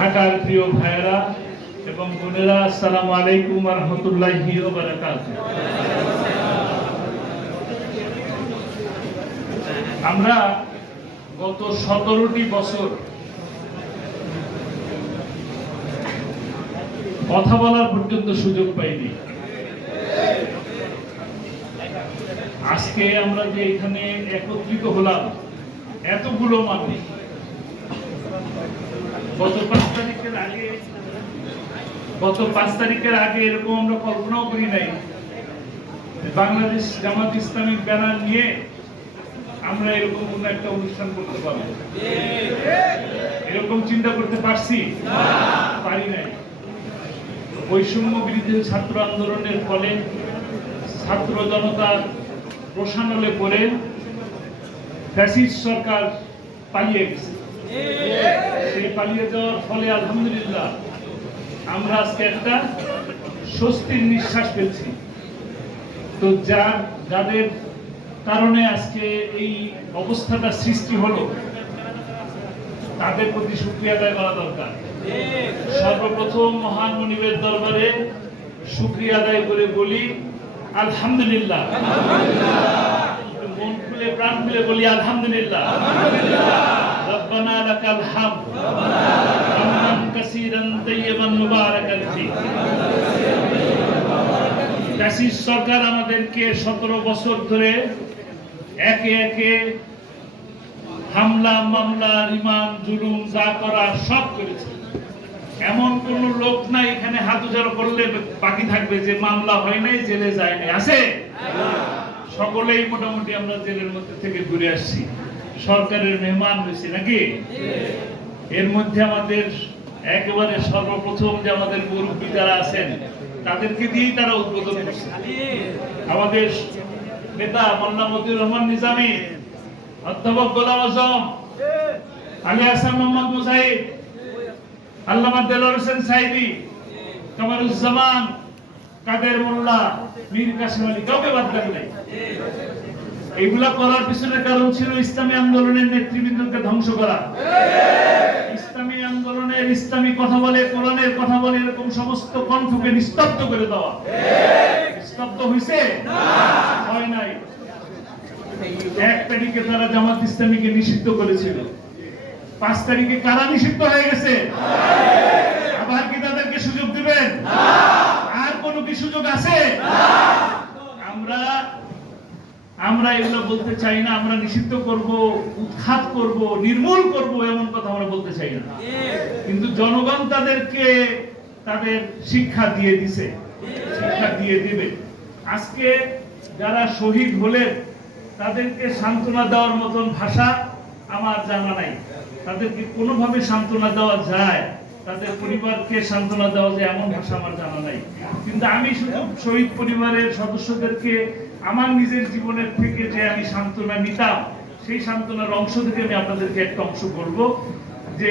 ঢাকার প্রিয় ভাইয়েরা এবং বোনেরা, আসসালামু আলাইকুম ওয়া রাহমাতুল্লাহি ওয়া বারাকাতুহু। আমরা গত 17টি বছর কথা বলার পর্যন্ত সুযোগ পাইনি। আজকে আমরা যে এখানে একত্রিত হলাম এতগুলো মানুষ, গত 5 তারিখের আগে এরকম আমরা কল্পনাও করি নাই বাংলাদেশ জামাত ইসলামিক ব্যানার নিয়ে আমরা এরকম কোন একটা অনুষ্ঠান করতে পারবো। এরকম চিন্তা করতে পারছি? পারি নাই। বৈষম্য বিরোধী ছাত্র আন্দোলনের ফলে ছাত্র জনতার প্রশাসনে পড়ে ফ্যাসিস্ট সরকার পালিয়ে গেছে। সেই পালিয়ে যাওয়ার ফলে আলহামদুলিল্লাহ আমরা আজকে একটা স্বস্তির নিঃশ্বাস পেয়েছি। তো যাদের কারণে আজকে এই অবস্থাটা সৃষ্টি হলো তাদের প্রতি শুকরিয়া আদায় করা দরকার। সর্বপ্রথম মহান মুনিবের দরবারে শুকরিয়া আদায় করে বলি আলহামদুলিল্লাহ। মন খুলে প্রাণ খুলে বলি আলহামদুলিল্লাহ। রব্বানা লাকাল হামদ হামদান কাসীরান তাইয়িবান মুবারাকান ফি। ফ্যাসিস্ট সরকার আমাদেরকে 17 বছর ধরে একে একে হামলা, মামলা, রিমান্ড, জুলুম যা করা সব করেছে। এমন কোন লোক নাই এখানে হাত উজাড় করলে বাকি থাকবে যে মামলা হয় নাই, জেলে যায় নাই। আছে? সকলেই মোটামুটি আমরা জেলের মধ্যে থেকে ঘুরে আসছি, সরকারের মেহমান হয়েছি নাকি? এর মধ্যে আমাদের একেবারে সর্বপ্রথম যে আমাদের মুরব্বী যারা আছেন তাদেরকে দিয়েই তারা উদ্বোধন করছে। আমাদের নেতা মোল্লা মতিউর রহমান নিজামী, অধ্যাপক গোলাম আজম, আলী হাসান মোহাম্মদ মুজাহিদ, আল্লামা দেলোয়ার হোসেন সাইদি, কামারুজ্জামান, কাদের মোল্লা, মীর কাসেম আলী, কাউকে বাদ দেন নাই। এগুলা করার পিছনে কারণ ছিল ইসলামী আন্দোলনের নেতৃবৃন্দকে ধ্বংস করা। ইসলামী আন্দোলনের ইসলামী কথা বলে, কোরআনের কথা বলে এরকম সমস্ত কণ্ঠকে নিস্তব্ধ করে দেওয়া। নিস্তব্ধ হয়েছে? হয় নাই। 1 তারিখে তারা জামাত ইসলামীকে নিষিদ্ধ করেছিল, 5 তারিখে কারা নিষিদ্ধ হয়ে গেছে? আবার কি তাদেরকে সুযোগ দিবেন? আর কোন কি সুযোগ আছে? আমরা এগুলো বলতে চাই না। আমরা নিষিদ্ধ করব, উৎখাত করব, নির্মূল করব এমন কথা আমরা বলতে চাই না। কিন্তু জনগণ তাদেরকে তাদের শিক্ষা দিয়ে দিছে, শিক্ষা দিয়ে দিবে। আজকে যারা শহীদ হলেন তাদেরকে সান্ত্বনা দেওয়ার মতন ভাষা আমার জানা নাই। তাদেরকে কোনোভাবে সান্ত্বনা দেওয়া যায়, তাদের পরিবারকে সান্ত্বনা দেওয়া যায় এমন ভাষা আমার জানা নাই। কিন্তু আমি শুধু শহীদ পরিবারের সদস্যদেরকে আমার নিজের জীবনের থেকে যে আমি সান্ত্বনা নিতাম, সেই সান্ত্বনার অংশ থেকে আমি আপনাদেরকে একটা অংশ বলবো। যে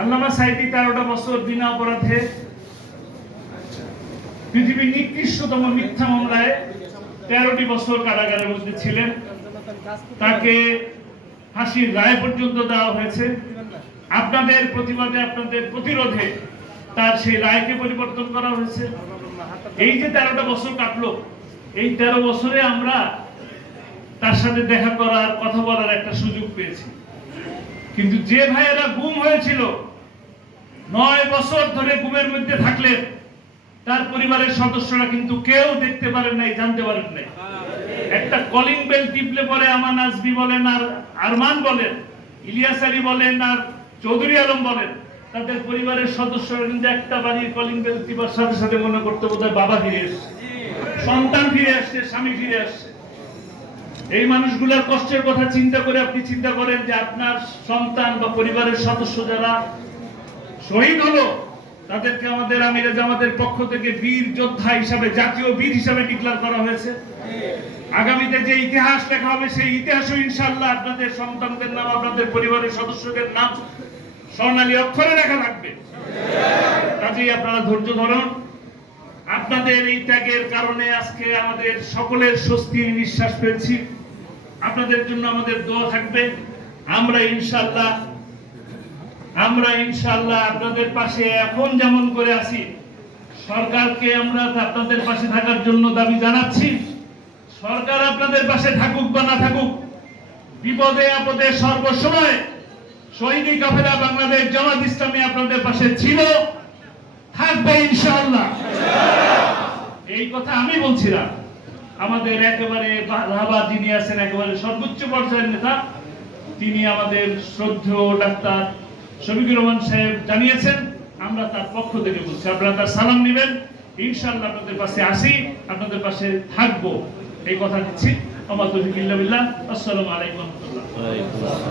আল্লামা সাইদি 13টা বছর বিনা অপরাধে পৃথিবীর নিকৃষ্টতম মিথ্যা মামলায় 13টি বছর কারাগারের মধ্যে ছিলেন। তাকে ফাঁসির রায় পর্যন্ত দেওয়া হয়েছে। আপনাদের প্রতিবাদে, আপনাদের প্রতিরোধে তার সেই রায়কে পরিবর্তন করা হয়েছে। এই যে 13টা বছর কাটলো, এই 13 বছরে আমরা তার সাথে দেখা করার, কথা বলার একটা সুযোগ পেয়েছি। কিন্তু যে ভাইয়েরা গুম হয়েছিল, 9 বছর ধরে গুমের মধ্যে থাকলেন, তার পরিবারের সদস্যরা কিন্তু কেউ দেখতে পারেন নাই, জানতে পারেন নাই। একটা কলিং বেল টিপলে পরে আমান আজমি বলেন, আর আরমান বলেন, ইলিয়াস আলী বলেন, আর চৌধুরী আলম বলেন, তাদের পরিবারের সদস্যরা কিন্তু একটা বাড়ির কলিং বেল টিপার সাথে সাথে মনে করতে বোধহয় বাবা ফিরে এসছে, সন্তান ফিরে আসছে, স্বামী ফিরে আসছে। এই মানুষগুলোর কষ্টের কথা চিন্তা করে আপনি চিন্তা করেন যে আপনার সন্তান বা পরিবারের সদস্য যারা শহীদ হলো তাদেরকে আমাদের আমিরে জামাতের পক্ষ থেকে বীর যোদ্ধা হিসাবে, জাতীয় বীর হিসাবে ডিক্লেয়ার করা হয়েছে। আগামীতে যে ইতিহাস লেখা হবে সেই ইতিহাসও ইনশাআল্লাহ আপনাদের সন্তানদের নাম, আপনাদের পরিবারের সদস্যদের নাম স্বর্ণালী অক্ষরে লেখা থাকবে। কাজেই আপনারা ধৈর্য ধরুন। আপনাদের এই ত্যাগের কারণে আজকে আমাদের সকলের স্বস্তির নিঃশ্বাস ফেলছি। আপনাদের জন্য আমাদের দোয়া থাকবে। আমরা ইনশাআল্লাহ আমরা ইনশাআল্লাহ আপনাদের পাশে এখন যেমন করে আছি, সরকারকে আমরা আপনাদের পাশে থাকার জন্য দাবি জানাচ্ছি। সরকার আপনাদের পাশে থাকুক বা না থাকুক, বিপদে আপদে সর্বসময় শহীদি কাফেলা বাংলাদেশ জামাত ইসলামী আপনাদের পাশে ছিল, থাকবে ইনশাআল্লাহ। এই কথা আমি বলছি না, আমাদের একেবারে রাহাবা যিনি আছেন একেবারে সর্বোচ্চ পর্যায়ের নেতা, তিনি আমাদের শ্রদ্ধেয় ডাক্তার শফিকুর রহমান সাহেব জানিয়েছেন, আমরা তার পক্ষ থেকে বলছি আপনারা তার সালাম নেবেন। ইনশাআল্লাহ আপনাদের পাশে আসি, আপনাদের পাশে থাকবো, এই কথা দিচ্ছি। আমার তৌফিক ইল্লা বিল্লাহ। আসসালামু আলাইকুম ওয়া রাহমাতুল্লাহ।